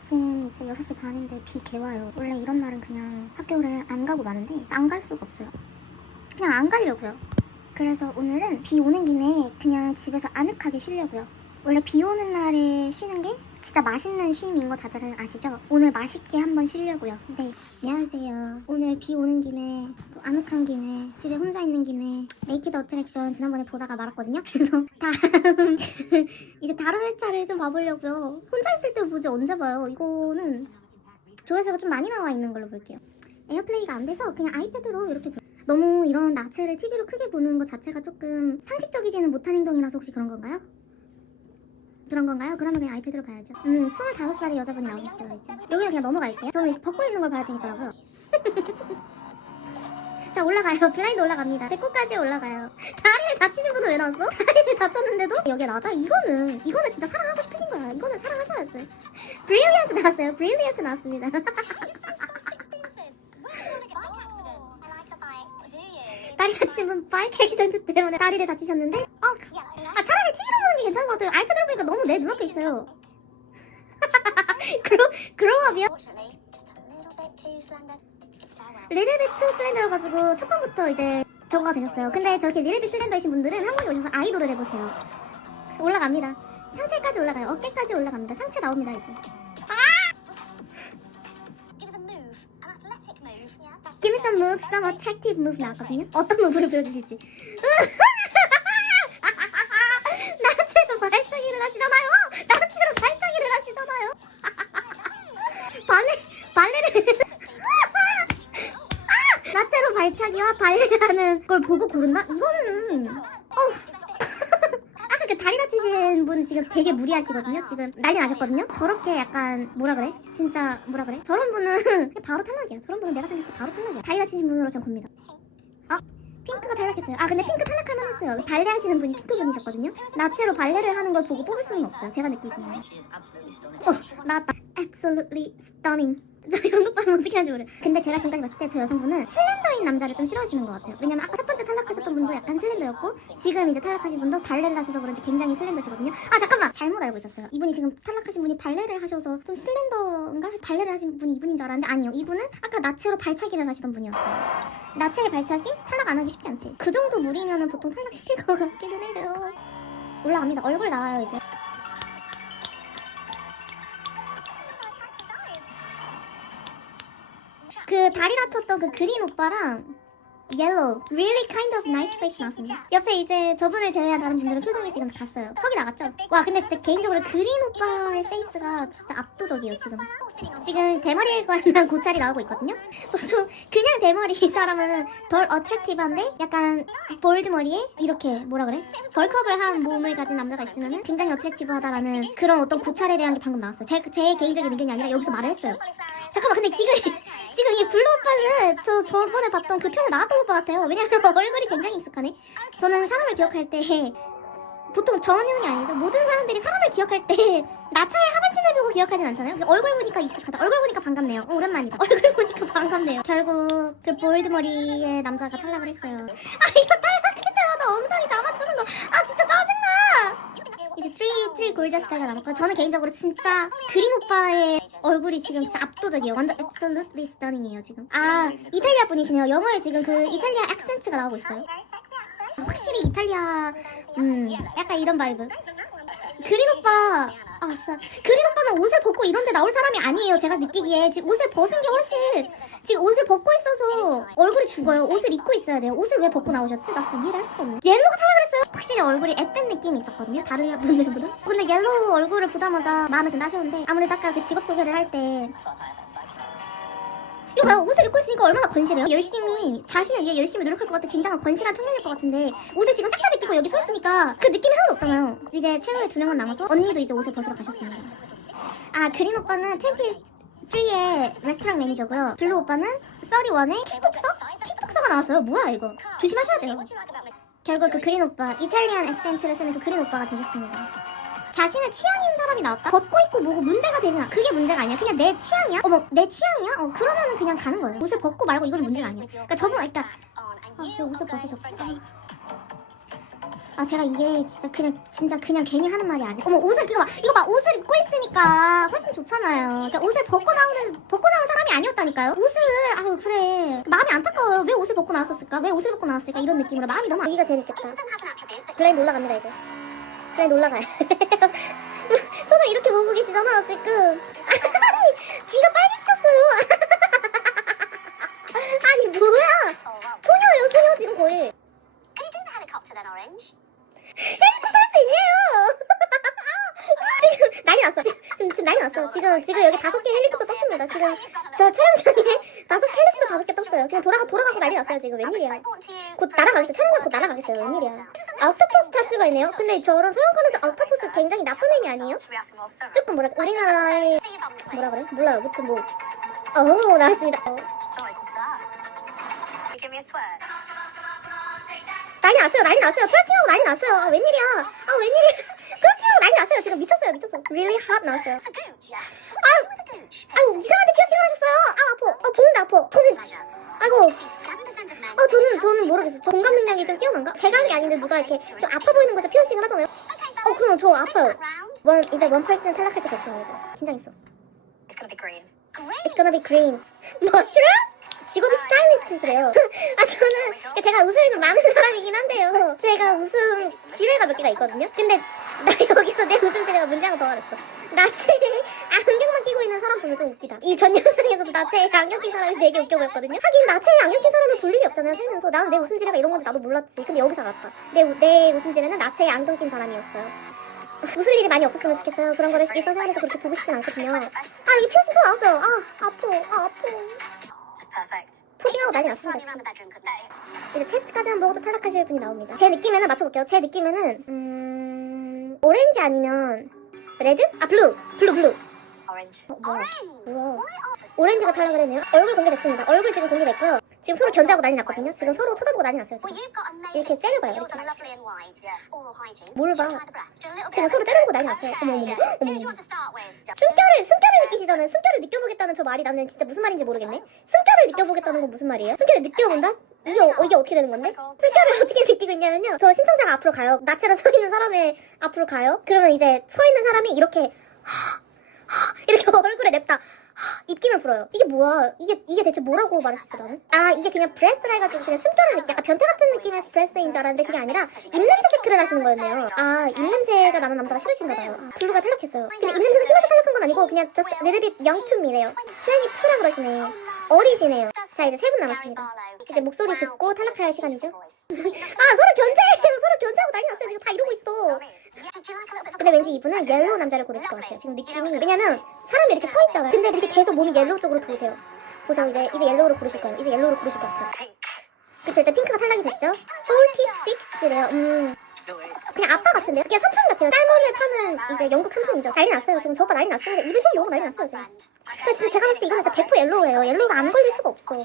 아침 이제 6시 반인데 비 개와요. 원래 이런 날은 그냥 학교를 안 가고 마는데 안 갈 수가 없어요. 그냥 안 가려고요. 그래서 오늘은 비 오는 김에 그냥 집에서 아늑하게 쉬려고요. 원래 비 오는 날에 쉬는 게 진짜 맛있는 쉼인 거 다들 아시죠? 오늘 맛있게 한번 쉬려고요. 네, 안녕하세요. 오늘 비 오는 김에 또 아늑한 김에 집에 혼자 있는 김에 네이키드 어트랙션 지난번에 보다가 말았거든요. 그래서 다음 이제 다른 회차를 좀 봐보려고요. 혼자 있을 때 보지 언제 봐요? 이거는 조회수가 좀 많이 나와 있는 걸로 볼게요. 에어플레이가 안 돼서 그냥 아이패드로 이렇게 보- 너무 이런 나체를 TV로 크게 보는 것 자체가 조금 상식적이지는 못한 행동이라서 혹시 그런 건가요? 그런 건가요? 그러면 그냥 아이패드로 봐야죠. 음, 25살의 여자분이 나오겠어요, 이제. 여기는 그냥 넘어갈게요. 저는 벗고 있는 걸 봐야 재밌더라고요. 자, 올라가요. 블라인드 올라갑니다. 배꼽까지 올라가요. 다리를 다치신 분은 왜 나왔어? 다리를 다쳤는데도 여기에 나왔다? 이거는, 이거는 진짜 사랑하고 싶으신 거야. 이거는 사랑하셔야지. 브릴리언트 나왔어요. 브릴리언트 나왔습니다. 다리 다치신 분 바이크 액시던트 때문에 다리를 다치셨는데 어, 아 차라리 TV로 보는 게 괜찮은 것 같아요 보니까 너무 내 눈앞에 있어요. 그로, 그로업이요? 리틀빗 투 슬렌더여가지고 첫 번부터 이제 저거가 되셨어요. 근데 저렇게 리틀빗 슬렌더이신 분들은 한국에 오셔서 아이돌을 해보세요. 올라갑니다. 상체까지 올라가요. 어깨까지 올라갑니다. 상체 나옵니다 이제. Give me some move, some attractive move 나왔거든요. 어떤 무브를 보여주실지. 발레 발레를 나체로 발차기와 발레를 하는 걸 보고 고른다? 이거는 어. 아까 그 다리 다치신 분 지금 되게 무리하시거든요. 지금 난리 나셨거든요. 저렇게 약간 뭐라 그래? 진짜 뭐라 그래? 저런 분은 바로 탈락이야. 저런 분은 내가 생각해 바로 탈락이야. 다리 다치신 분으로 전 겁니다. 아 핑크가 탈락했어요. 아 근데 핑크 탈락할 만했어요. 발레 하시는 분이 핑크 분이셨거든요. 나체로 발레를 하는 걸 보고 뽑을 수는 없어요. 제가 느끼기에는. 어 나왔다. Absolutely stunning. 저 영국 발음 어떻게 하는지 모르. 근데 제가 지금까지 봤을 때 저 여성분은 슬렌더인 남자를 좀 싫어하시는 것 같아요. 왜냐면 아까 첫 번째 탈락하셨던 분도 약간 슬렌더였고 지금 이제 탈락하신 분도 발레를 하셔서 그런지 굉장히 슬렌더시거든요. 아 잠깐만 잘못 알고 있었어요. 이분이 지금 탈락하신 분이 발레를 하셔서 좀 슬렌더인가 발레를 하신 분이 이분인 줄 알았는데 아니요. 이분은 아까 나체로 발차기를 하시던 분이었어요. 나체의 발차기 탈락 안 하기 쉽지 않지. 그 정도 무리면은 보통 탈락 시킬 것 같기는 해요. 올라갑니다. 얼굴 나와요 이제. 그 다리 다쳤던 그 그린 오빠랑 옐로우 really kind of nice face 나왔습니다. 옆에 이제 저분을 제외한 다른 분들은 표정이 지금 갔어요. 석이 나갔죠? 와 근데 진짜 개인적으로 그린 오빠의 페이스가 진짜 압도적이에요 지금. 지금 대머리에 관한 고찰이 나오고 있거든요? 보통 그냥 대머리 사람은 덜 어트랙티브한데 약간 볼드 머리에 이렇게 뭐라 그래? 벌크업을 한 몸을 가진 남자가 있으면 굉장히 어트랙티브하다라는 그런 어떤 고찰에 대한 게 방금 나왔어요. 제, 제 개인적인 의견이 아니라 여기서 말을 했어요. 잠깐만 근데 지금 지금 이 블루 오빠는 저 저번에 봤던 그 편에 나왔던 오빠 같아요. 왜냐면 얼굴이 굉장히 익숙하네. 저는 사람을 기억할 때 보통 저는 게 아니죠. 모든 사람들이 사람을 기억할 때 나차의 하반신을 보고 기억하진 않잖아요. 얼굴 보니까 익숙하다. 얼굴 보니까 반갑네요. 어, 오랜만이다. 얼굴 보니까 반갑네요. 결국 그 볼드 머리의 남자가 탈락을 했어요. 아 이거 탈락할 때마다 엉덩이 잡아주는 거. 아 진짜 짜증나. 이제 트리 트리 골저스타가 남았고 저는 개인적으로 진짜 그린 오빠의 얼굴이 지금 진짜 압도적이에요. 완전 absolutely stunning이에요 지금. 아 이탈리아 분이시네요. 영어에 지금 그 이탈리아 액센트가 나오고 있어요. 확실히 이탈리아 음 약간 이런 바이브. 그린 오빠 아 진짜 그린 오빠는 옷을 벗고 이런데 나올 사람이 아니에요. 제가 느끼기에 지금 옷을 벗은 게 훨씬 지금 옷을 벗고 있어서 얼굴이 죽어요. 옷을 입고 있어야 돼요. 옷을 왜 벗고 나오셨지? 나 진짜 이해를 할 수가 없네. 옐로우가 탈락을 했어요. 확실히 얼굴이 앳된 느낌이 있었거든요. 다른 분들보다. 근데 옐로우 얼굴을 보자마자 마음에 든다 하셨는데 아무래도 아까 그 직업 소개를 할 때 이거 봐요. 옷을 입고 있으니까 얼마나 건실해요. 열심히 자신을 위해 열심히 노력할 것 같아 굉장한 건실한 청년일 것 같은데 옷을 지금 싹 다 벗기고 여기 서 있으니까 그 느낌이 하나도 없잖아요. 이제 최후의 두 명은 남아서 언니도 이제 옷을 벗으러 가셨습니다. 아 그린 오빠는 텐트 3의 레스토랑 매니저고요. 블루 오빠는 31의 킥복서? 킥복서가 나왔어요. 뭐야 이거? 조심하셔야 돼요. 결국 그 그린 오빠 이탈리안 액센트를 쓰는 그 그린 오빠가 되셨습니다. 자신의 취향 인 사람이 나왔다? 걷고 있고 뭐고 문제가 되진 않아. 그게 문제가 아니야. 그냥 내 취향이야? 어머, 내 취향이야? 어, 그러면은 그냥 가는 거예요. 옷을 벗고 말고 이건 문제가 아니야. 그러니까 저분, 그러니까, 아, 왜 옷을 벗으셨지? 아 제가 이게 진짜 그냥 진짜 그냥 괜히 하는 말이 아니에요. 어머 옷을 이거 봐 이거 봐 옷을 입고 있으니까 훨씬 좋잖아요. 그러니까 옷을 벗고 나오는 벗고 나온 사람이 아니었다니까요. 옷을 아유 그래 마음이 안타까워요. 왜 옷을 벗고 나왔었을까? 왜 옷을 벗고 나왔을까? 이런 느낌으로 마음이 너무 여기가 재밌겠다. 블라인드 올라갑니다 이제. 블라인드 올라가요. 손을 이렇게 모으고 계시잖아 지금. 귀가 빨개지셨어요. 아니 뭐야? 소녀예요 소녀 지금 거의. Can you do the helicopter then, Orange? 헬리콥터 할수 있네요. 지금 난리 났어. 지금, 지금, 지금 난리 났어. 지금 지금 여기 다섯 개 헬리콥터 떴습니다. 지금 저 촬영장에 다섯 개 헬리콥터 다섯 개 떴어요. 지금 돌아가 돌아가고 난리 났어요. 지금 웬일이야? 곧 날아가겠어요. 촬영장 곧 날아가겠어요. 웬일이야? 아웃포스 타투가 있네요. 근데 저런 서양권에서 아웃포스 굉장히 나쁜 의미 아니에요? 조금 뭐랄까 우리나라의 뭐라 그래? 몰라요. 무튼 뭐. 어 나왔습니다. 어. 난리 났어요. 난리 났어요. 트래킹하고 난리 났어요. 아 웬일이야? 아 웬일이야? 트래킹하고 난리 났어요. 지금 미쳤어요. 미쳤어. Really hot 나왔어요. 아. 아유 이상한데 피 한게 아닌데 누가 이렇게 좀 아파 보이는 곳에 피어싱을 하잖아요. 어 그럼 저 아파요. 원 이제 원 퍼센트 탈락할 때 됐습니다. 긴장했어. It's gonna be green. It's gonna be green. 머쉬룸? 직업이 스타일리스트시래요. 아 저는 제가 웃음이 좀 많은 사람이긴 한데요. 제가 웃음 지뢰가 몇 개가 있거든요. 근데 나 여기서 내 웃음 지뢰가 문제가 더 많았어. 나체 안경만 끼고 있는 사람 보면 좀 웃기다. 이 전 영상에서도 나체에 안경 낀 사람이 되게 웃겨 보였거든요. 하긴 나체에 안경 낀 사람을 볼 일이 없잖아요. 살면서 나는 내 웃음 지뢰가 이런 건지 나도 몰랐지. 근데 여기서 알았다. 내, 우- 내 웃음 지뢰는 나체에 안경 낀 사람이었어요. 웃을 일이 많이 없었으면 좋겠어요. 그런 거를 일상생활에서 그렇게 보고 싶진 않거든요. 아 여기 피어싱 또 나왔어요. 아 아파 아 아파. 포징하고 난리 났습니다. 이제 체스트까지만 먹어도 탈락하실 분이 나옵니다. 제 느낌에는 맞춰볼게요. 제 느낌에는 음 오렌지 아니면 레드? 아 블루 블루 블루. Orange. 어. Why are 오렌지가 탈락을 했네요. 얼굴 공개됐습니다. 얼굴 지금 공개됐고요. 지금 서로 견제하고 난리 났거든요. 지금 서로 쳐다보고 난리 났어요. 지금. 이렇게. 째려봐요, 이렇게. 뭘 봐. 지금 서로. 째려보고 난리 났어요. 어머 어머. 어머? 숨결을 숨결을 느끼시잖아요. 숨결을 느껴보겠다는 저 말이 나는 진짜 무슨 말인지 모르겠네. 숨결을 느껴보겠다는 건 무슨 말이에요? 숨결을 느껴본다? 이게, 어, 이게 어떻게 되는 건데? 숨결을 어떻게 느끼고 있냐면요. 저 신청자가 앞으로 가요. 나체로 서 있는 사람의 앞으로 가요. 그러면 이제 서 있는 사람이 이렇게 이렇게 얼굴에 냅다 입김을 불어요. 이게 뭐야? 이게 이게 대체 뭐라고 말했었어 나는? 아 이게 그냥 브레스라 해가지고 그냥 숨결을 느끼 약간 변태 같은 느낌의 브레스인 줄 알았는데 그게 아니라 입냄새 체크를 하시는 거였네요. 아 입냄새가 나는 남자가 싫으신가 봐요. 아, 블루가 탈락했어요. 근데 입냄새가 심해서 탈락한 건 아니고 그냥 just bit young to me래요. 수영이 2라 그러시네. 어리시네요. 자 이제 세 분 남았습니다. 이제 목소리 듣고 탈락할 시간이죠. 아 서로 견제해요. 서로 견제하고 난리 났어요. 지금 다 이러고 있어. 근데 왠지 이분은 옐로우 남자를 고르실 것 같아요. 지금 느낌이 왜냐면 사람이 이렇게 서 있잖아요. 근데 이렇게 계속 몸이 옐로우 쪽으로 도세요. 보세요 이제 이제 옐로우로 고르실 거예요. 이제 옐로우로 고르실 것 같아요. 그쵸 일단 핑크가 탈락이 됐죠. 46래요. 음 그냥 아빠 같은데요. 그냥 삼촌 같아요. 살몬을 파는 이제 영국 삼촌이죠. 난리 났어요. 지금 저 오빠 난리 났어요. 근데 입에서 욕을 난리 났어요 지금. 근데 제가 봤을 때 이거는 진짜 100% 옐로우예요. 옐로우가 안 걸릴 수가 없어.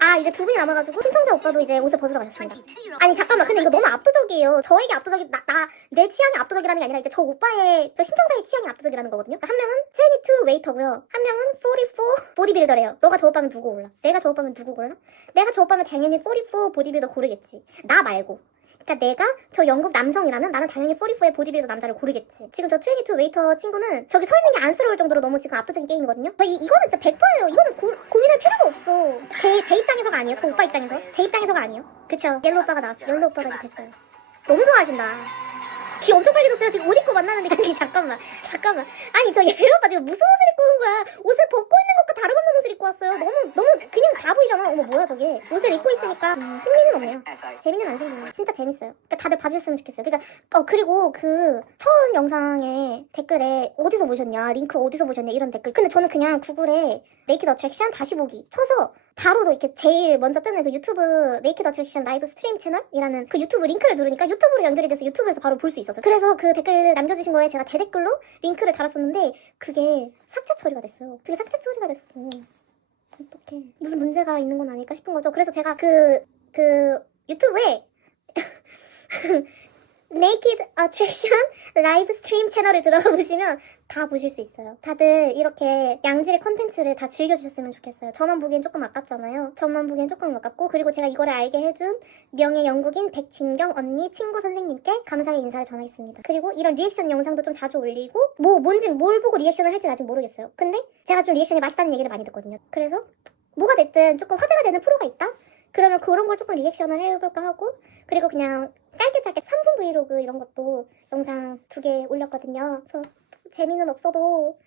아 이제 두 분이 남아가지고 신청자 오빠도 이제 옷을 벗으러 가셨습니다. 아니 잠깐만 근데 이거 너무 압도적이에요 저에게 압도적이 나내 취향이 압도적이라는 게 아니라 이제 저 오빠의 저 신청자의 취향이 압도적이라는 거거든요 한 명은 22 웨이터고요 한 명은 44 보디빌더래요 너가 저 오빠면 누구 골라 내가 저 오빠면 누구 고르나 내가 저 오빠면 당연히 44 보디빌더 고르겠지 나 말고 그러니까 내가 저 영국 남성이라면 나는 당연히 44의 보디빌더 남자를 고르겠지. 지금 저22 웨이터 친구는 저기 서 있는 게 안쓰러울 정도로 너무 지금 압도적인 게임이거든요. 저 이, 이거는 진짜 100%예요. 이거는 고, 고민할 필요가 없어. 제, 제 입장에서가 아니에요. 저 오빠 입장에서. 제 입장에서가 아니에요. 그쵸. 옐로 오빠가 나왔어. 옐로 오빠가 이제 됐어요. 너무 좋아하신다. 귀 엄청 빨개졌어요. 지금 옷 입고 만나는데 아니 잠깐만 잠깐만 아니 저 옐로 오빠 지금 무슨 옷을 입고 온 거야? 옷을 벗고 있는 것과 다름없는 옷을 입고 왔어요. 너무 너무 다 보이잖아. 어머 뭐야 저게? 옷을 입고 있으니까 음, 흥미는 없네요. 재미는 안 생기네요. 진짜 재밌어요. 그러니까 다들 봐주셨으면 좋겠어요. 그러니까 어 그리고 그 처음 영상에 댓글에 어디서 보셨냐, 링크 어디서 보셨냐 이런 댓글. 근데 저는 그냥 구글에 네이키드 어트랙션 다시 보기 쳐서 바로 이렇게 제일 먼저 뜨는 그 유튜브 네이키드 어트랙션 라이브 스트림 채널이라는 그 유튜브 링크를 누르니까 유튜브로 연결이 돼서 유튜브에서 바로 볼 수 있었어요. 그래서 그 댓글 남겨주신 거에 제가 대댓글로 링크를 달았었는데 그게 삭제 처리가 됐어요. 그게 삭제 처리가 됐어. 어떡해. 무슨 문제가 있는 건 아닐까 싶은 거죠. 그래서 제가 그, 그, 유튜브에 Naked Attraction 라이브 스트림 채널을 들어가 보시면 다 보실 수 있어요. 다들 이렇게 양질의 컨텐츠를 다 즐겨주셨으면 좋겠어요. 저만 보기엔 조금 아깝잖아요. 저만 보기엔 조금 아깝고 그리고 제가 이거를 알게 해준 명예 영국인 백진경 언니 친구 선생님께 감사의 인사를 전하겠습니다. 그리고 이런 리액션 영상도 좀 자주 올리고 뭐 뭔지 뭘 보고 리액션을 할지 아직 모르겠어요. 근데 제가 좀 리액션이 맛있다는 얘기를 많이 듣거든요. 그래서 뭐가 됐든 조금 화제가 되는 프로가 있다? 그러면 그런 걸 조금 리액션을 해볼까 하고 그리고 그냥 짧게 짧게 3분 브이로그 이런 것도 영상 두 개 올렸거든요. 그래서 재미는 없어도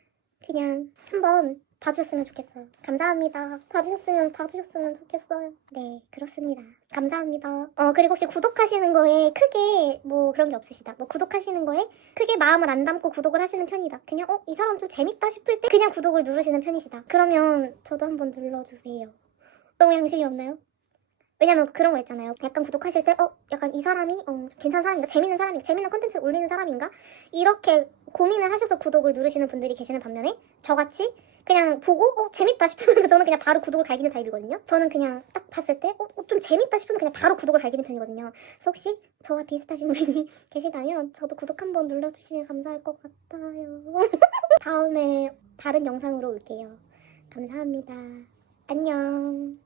그냥 한번 봐주셨으면 좋겠어요. 감사합니다. 봐주셨으면 봐주셨으면 좋겠어요. 네, 그렇습니다. 감사합니다. 어 그리고 혹시 구독하시는 거에 크게 뭐 그런 게 없으시다. 뭐 구독하시는 거에 크게 마음을 안 담고 구독을 하시는 편이다. 그냥 어 이 사람 좀 재밌다 싶을 때 그냥 구독을 누르시는 편이시다. 그러면 저도 한번 눌러주세요. 너무 양심이 없나요? 왜냐면 그런 거 있잖아요. 약간 구독하실 때, 어, 약간 이 사람이, 어, 좀 괜찮은 사람인가? 재밌는 사람인가? 재밌는 컨텐츠를 올리는 사람인가? 이렇게 고민을 하셔서 구독을 누르시는 분들이 계시는 반면에, 저같이 그냥 보고, 어, 재밌다 싶으면 저는 그냥 바로 구독을 갈기는 타입이거든요. 저는 그냥 딱 봤을 때, 어, 어, 좀 재밌다 싶으면 그냥 바로 구독을 갈기는 편이거든요. 그래서 혹시 저와 비슷하신 분이 계시다면, 저도 구독 한번 눌러주시면 감사할 것 같아요. 다음에 다른 영상으로 올게요. 감사합니다. 안녕.